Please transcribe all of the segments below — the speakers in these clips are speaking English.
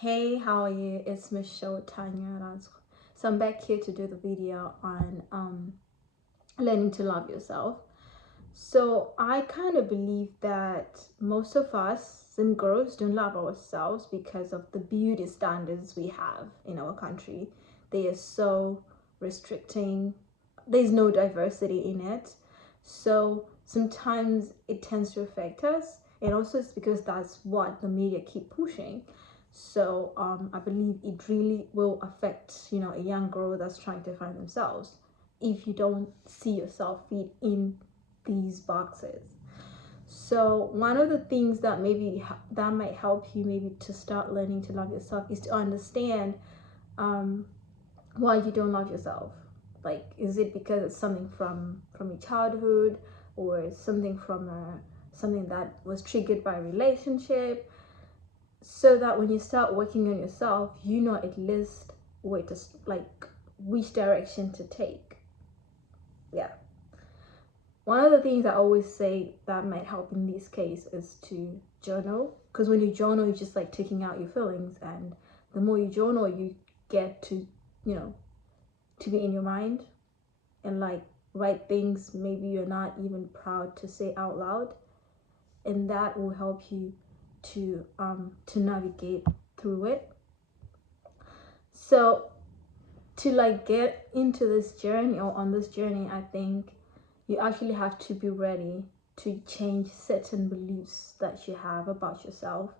Hey, how are you? It's Michelle Tanya. So I'm back here to do the video on learning to love yourself. So I kind of believe that most of us and girls don't love ourselves because of the beauty standards we have in our country. They are so restricting. There's no diversity in it. So sometimes it tends to affect us. And also it's because that's what the media keep pushing. So I believe it really will affect, a young girl that's trying to find themselves if you don't see yourself fit in these boxes. So one of the things that maybe that might help you maybe to start learning to love yourself is to understand um, why you don't love yourself. Like, is it because it's something from your childhood, or something from something that was triggered by a relationship? So that when you start working on yourself, you know at least where to, like, which direction to take. Yeah. One of the things I always say that might help in this case is to journal, because when you journal, you're just like taking out your feelings, and the more you journal, you get to, to be in your mind and like write things maybe you're not even proud to say out loud, and that will help you to navigate through it. So to like get into this journey, or on this journey, I think you actually have to be ready to change certain beliefs that you have about yourself.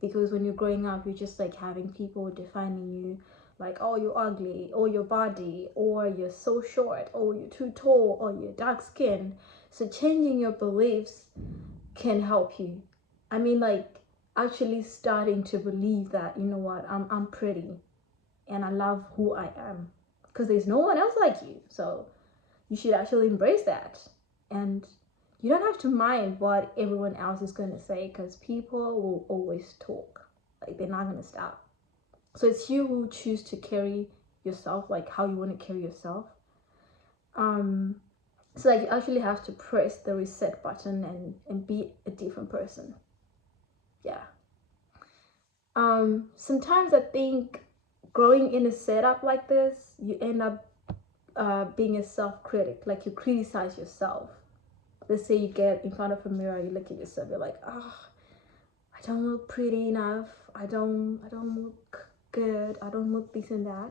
Because when you're growing up, you're just like having people defining you, like, oh, you're ugly, or your body, or you're so short, or you're too tall, or you're dark skinned. So changing your beliefs can help you. I mean, like, actually starting to believe that, you know what, I'm pretty and I love who I am, because there's no one else like you. So you should actually embrace that. And you don't have to mind what everyone else is going to say, because people will always talk. Like, they're not going to stop. So it's you who choose to carry yourself, like how you want to carry yourself. So like you actually have to press the reset button and be a different person. Yeah. Sometimes I think growing in a setup like this, you end up being a self-critic. Like, you criticize yourself. Let's say you get in front of a mirror, you look at yourself, you're like, I don't look pretty enough, I don't look good, I don't look this and that.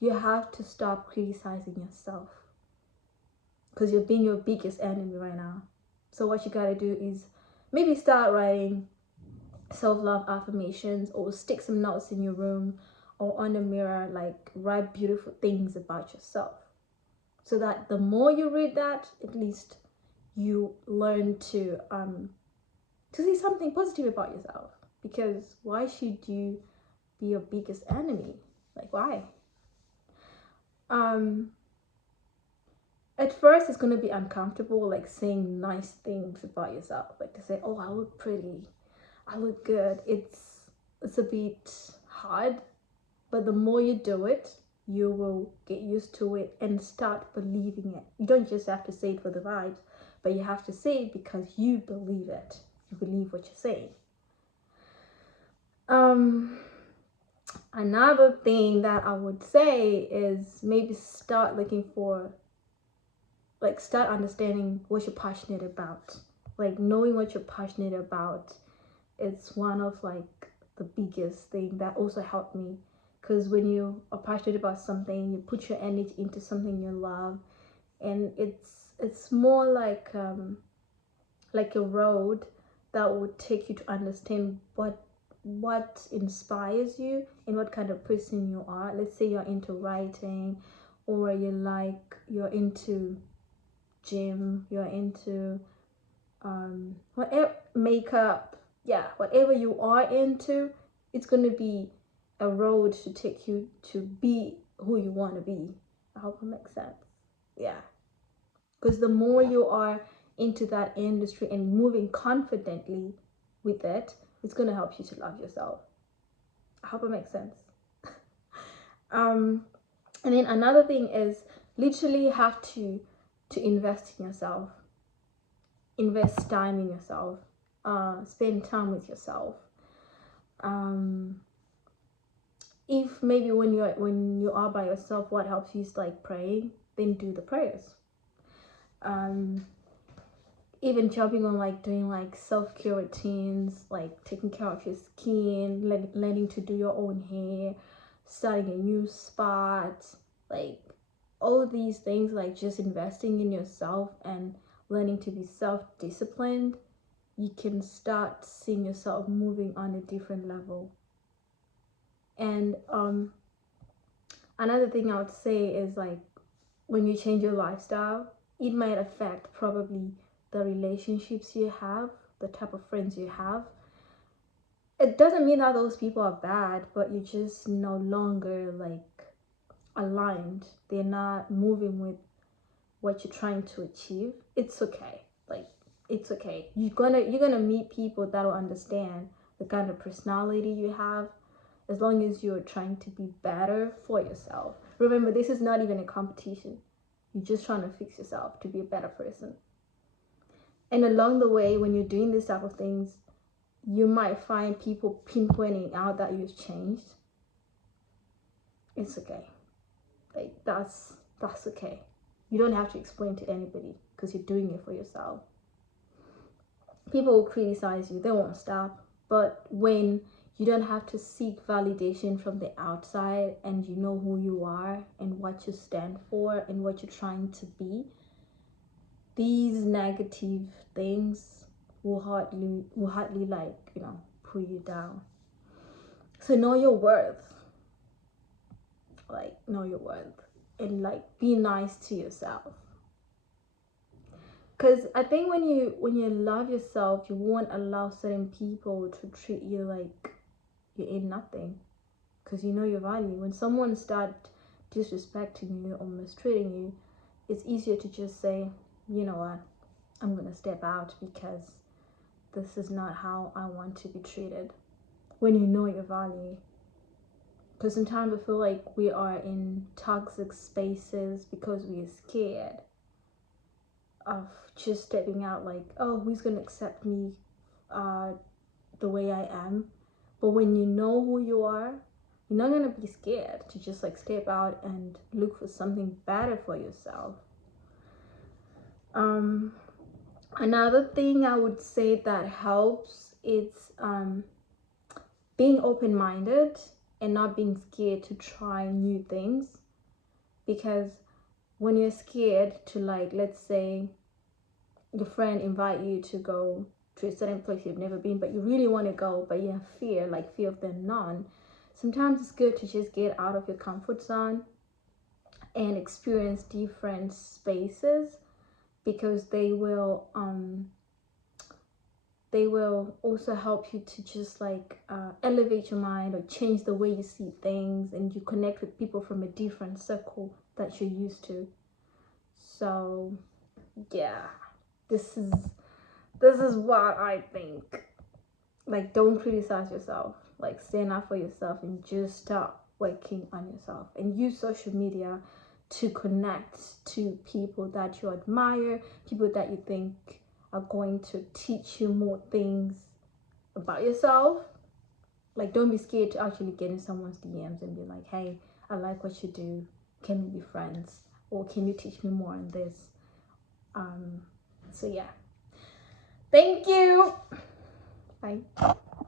You have to stop criticizing yourself, because you're being your biggest enemy right now. So what you gotta do is maybe start writing self-love affirmations, or stick some notes in your room or on the mirror, like write beautiful things about yourself, so that the more you read that, at least you learn to see something positive about yourself. Because why should you be your biggest enemy? Like, why? At first it's going to be uncomfortable, like saying nice things about yourself, like to say, oh, I look pretty, I look good. It's a bit hard, but the more you do it, you will get used to it and start believing it. You don't just have to say it for the vibes, but you have to say it because you believe it. You believe what you're saying. Another thing that I would say is maybe start looking for, like, start understanding what you're passionate about. Like, knowing what you're passionate about, it's one of like the biggest thing that also helped me. Because when you are passionate about something, you put your energy into something you love, and it's more like a road that would take you to understand what inspires you and what kind of person you are. Let's say you're into writing, or you're into gym, you're into whatever, makeup. Yeah, whatever you are into, it's going to be a road to take you to be who you want to be. I hope it makes sense. Yeah, because the more you are into that industry and moving confidently with it, it's going to help you to love yourself. I hope it makes sense. um and then another thing is, literally have to invest in yourself. Invest time in yourself. Spend time with yourself. if maybe when you are by yourself, what helps you is like praying, then do the prayers. Even jumping on like doing like self-care routines, like taking care of your skin, learning to do your own hair, starting a new spot, like all these things, like just investing in yourself and learning to be self-disciplined, you can start seeing yourself moving on a different level. And another thing I would say is like when you change your lifestyle, it might affect probably the relationships you have, the type of friends you have. It doesn't mean that those people are bad, but you're just no longer like aligned. They're not moving with what you're trying to achieve. It's okay. Like it's okay. You're gonna meet people that will understand the kind of personality you have, as long as you're trying to be better for yourself. Remember, this is not even a competition. You're just trying to fix yourself to be a better person. And along the way, when you're doing this type of things, you might find people pinpointing out that you've changed. It's okay. Like that's okay. You don't have to explain to anybody because you're doing it for yourself. People will criticize you, they won't stop. But when you don't have to seek validation from the outside and you know who you are and what you stand for and what you're trying to be, these negative things will hardly like, pull you down. So know your worth. Like know your worth and like be nice to yourself. Because I think when you love yourself, you won't allow certain people to treat you like you ain't nothing, because you know your value. When someone start disrespecting you or mistreating you, it's easier to just say, you know what, I'm gonna step out because this is not how I want to be treated. When you know your value. Because sometimes I feel like we are in toxic spaces because we are scared of just stepping out, like, oh, who's gonna accept me the way I am? But when you know who you are, you're not gonna be scared to just like step out and look for something better for yourself. Another thing I would say that helps is being open-minded and not being scared to try new things. Because when you're scared to, like, let's say your friend invite you to go to a certain place you've never been, but you really want to go, but you have fear, like fear of the unknown, sometimes it's good to just get out of your comfort zone and experience different spaces, because they will also help you to just like elevate your mind or change the way you see things, and you connect with people from a different circle that you're used to. So yeah, this is what I think. Like, don't criticize yourself, like stand up for yourself and just start working on yourself, and use social media to connect to people that you admire, people that you think are going to teach you more things about yourself. Like, don't be scared to actually get in someone's DMs and be like, hey, I like what you do, can we be friends, or can you teach me more on this? So yeah, thank you, bye.